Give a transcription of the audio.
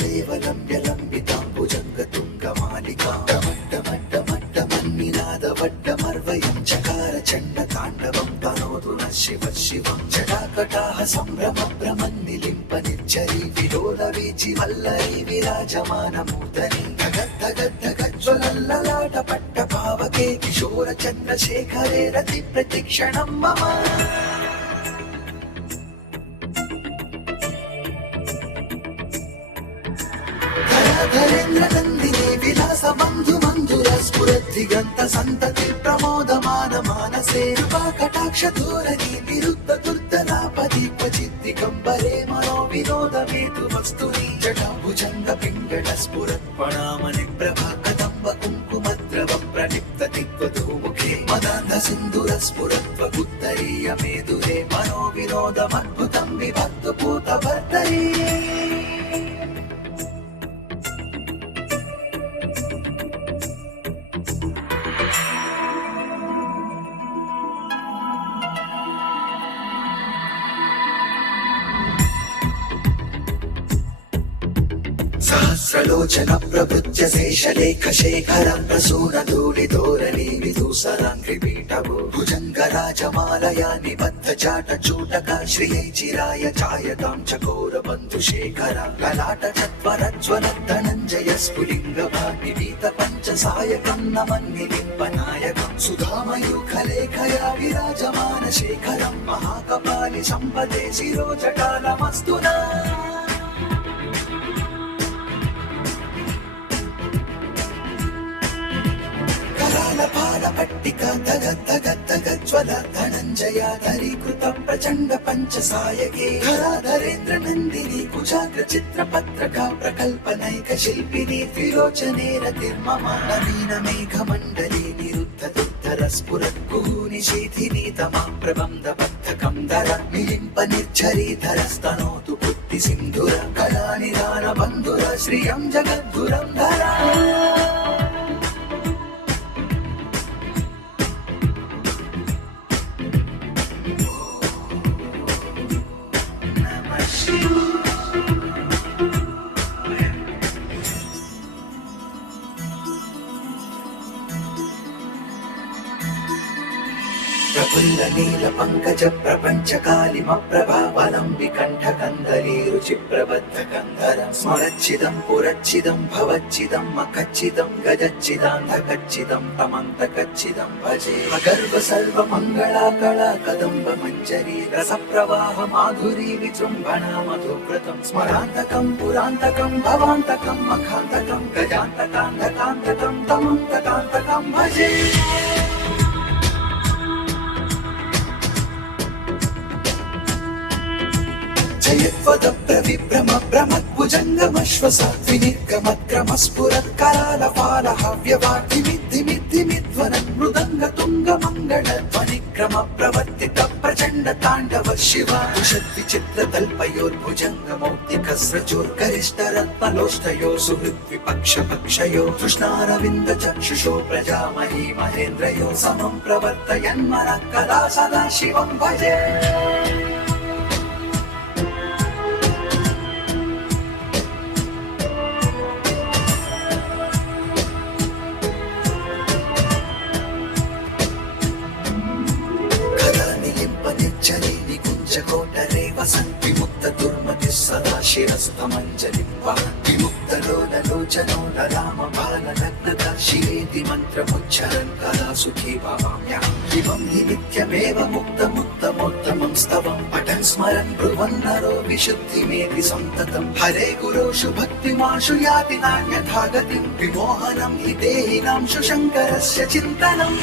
कलेवलम्ब्यलम्बिताम्बुजङ्गतुङ्गमालिका डमड्डमड्डमड्डमन्निनादवड्डमर्वयं चकार चण्डताण्डवं तनोतु नः शिवः शिवं जटाकटाः सम्भ्रमभ्रमन्निलिम्प निर्झरी विलोलवीचि वल्लरी विराजमानमूर्धनि धगद्धगद्धगज्ज्वलल्ललाटपट्टपावके किशोरचन्द्रशेखरे रतिप्रतिक्षणं मम धरेन्द्रनन्दिनी विलास बन्धु मन्धुर स्फुरद्दिगन्त सन्तति प्रमोदमान मानसे कृपाकटाक्ष धोरणी विरुद्ध दुर्धनापदि क्वचित् दिगम्बरे मनो विनोदमेतु वस्तुनि जटाभुजङ्ग पिङ्गळ स्फुरत्पणामणि प्रभा कदम्ब कुङ्कुमद्रव प्रलिप्त दिग्वधूमुखे मदान्ध सिन्दूर स्फुरत्व उत्तरीय मेदुरे मनो विनोदमद्भुतं विभक्तु पूतवर्धरी सहस्रलोचन प्रभृत्य शेषलेख शेखर प्रसून धूलि धोरणी विदूसराङ्घ्रिपीठभो भुजङ्गराजमालया निबद्ध चाट चूटक श्रियै चिराय चायतां चकोर बन्धुशेखर ललाट चत्वरज्वल धनञ्जय स्फुलिङ्गभा निवीत पञ्चसायकं नमन्निलिम्पनायकं सुधामयूखलेखया विराजमान शेखरं महाकपालि सम्पदे शिरोजटालमस्तु नः पट्टिका धगद्धगद्धगज्ज्वल धनञ्जयाधरीकृत प्रचण्ड पञ्चसायके धराधरेन्द्र नन्दिनी कुचाग्र चित्रपत्रका प्रकल्पनैक शिल्पिनी त्रिलोचने रतिर्मम नवीन मेघमण्डली निरुद्ध दुर्धर स्फुरद्गुहूनि शेथिनी तमा प्रबन्ध बद्धकं धर निलिम्प निर्झरीधरस्तनोतु बुद्धि सिन्धुर कलानिदान बन्धुर श्रियं जगद्धुरं धरा प्रफुल्ल नील पंकज प्रपंच कालिम प्रभावलंबि कंठ कंदली रुचि प्रबद्ध कंधरं स्मरच्चिदं पुरच्चिदं भवच्चिदं मखच्चिदं गजच्चिदान्धकच्चिदं तमन्तकच्चिदं भजे अगर्भ सर्व मंगला कला कदम्ब मंजरी रस प्रवाह माधुरी विजृंभणा मधुव्रतं स्मरान्तकं पुरान्तकं भवान्तकं मखान्तकं गजान्तकान्धकान्तकं तमन्तकान्तकं भजे जयत्वद प्रविभ्रम भ्रमद्भुजङ्गमश्वसात्विनिर्गमक्रमस्फुरत् करालपाल हव्यवादिमिद्धिमिद्धिमिध्वनन् मृदङ्ग तुङ्ग मङ्गल ध्वनिक्रम प्रवर्तित प्रचण्ड ताण्डव शिवा विचित्र तल्पयोर्भुजङ्गमौक्तिकस्रजोर्गरिष्ठरत्नलोष्ठयो सुहृद्विपक्ष पक्षयो कृष्णारविन्द चक्षुषो प्रजामही महेन्द्रयो समं प्रवर्तयन्मनः कला सदा शिवं भजे कोटरे वसन्ति विमुक्त दुर्मतिः सदा शिरस्तमञ्जलिं वहन्ति विमुक्त लोललोचनो ललाम बालनग्नता शिरेति मन्त्रमुच्चरन् कदा सुखी भवाम्यहम् दिवं हि नित्यमेव मुक्तमुत्तमोत्तमं स्तवं पठन् स्मरन् ब्रुवन् नरो विशुद्धिमेति सन्ततं हरे गुरोषु भक्तिमाशु याति नान्यथा गतिं विमोहनं हि देहिनां शङ्करस्य चिन्तनम्